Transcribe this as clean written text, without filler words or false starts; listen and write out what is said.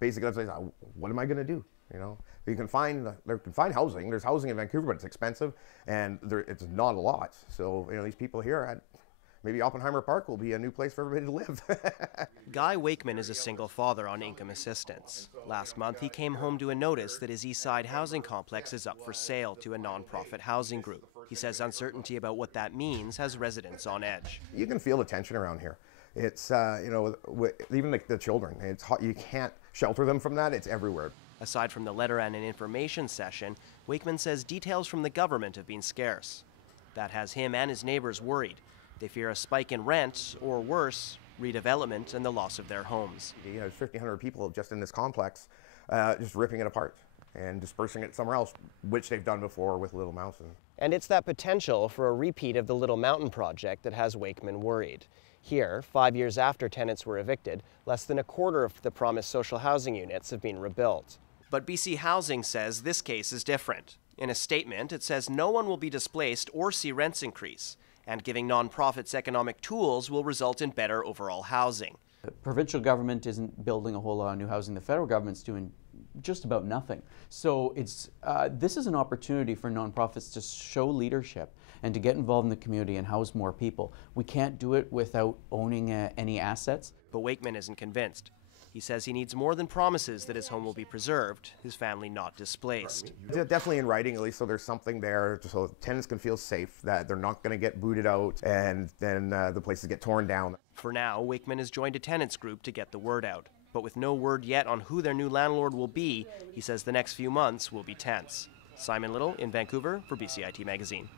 Basically, it's like, what am I going to do? You know, you can find housing. There's housing in Vancouver, but it's expensive, and it's not a lot. So these people here, maybe Oppenheimer Park will be a new place for everybody to live. Guy Wakeman is a single father on income assistance. Last month, he came home to a notice that his East Side housing complex is up for sale to a nonprofit housing group. He says uncertainty about what that means has residents on edge. You can feel the tension around here. It's, even like the children, it's hot. You can't shelter them from that. It's everywhere. Aside from the letter and an information session, Wakeman says details from the government have been scarce. That has him and his neighbors worried. They fear a spike in rent, or worse, redevelopment and the loss of their homes. There's 1,500 people just in this complex, just ripping it apart and dispersing it somewhere else, which they've done before with Little Mountain. And it's that potential for a repeat of the Little Mountain project that has Wakeman worried. Here, 5 years after tenants were evicted, less than a quarter of the promised social housing units have been rebuilt. But BC Housing says this case is different. In a statement, it says no one will be displaced or see rents increase, and giving nonprofits economic tools will result in better overall housing. The provincial government isn't building a whole lot of new housing. The federal government's doing just about nothing. So this is an opportunity for nonprofits to show leadership and to get involved in the community and house more people. We can't do it without owning any assets. But Wakeman isn't convinced. He says he needs more than promises that his home will be preserved, his family not displaced. Definitely in writing, at least, so there's something there so tenants can feel safe that they're not going to get booted out and then the places get torn down. For now, Wakeman has joined a tenants group to get the word out. But with no word yet on who their new landlord will be, he says the next few months will be tense. Simon Little in Vancouver for BCIT Magazine.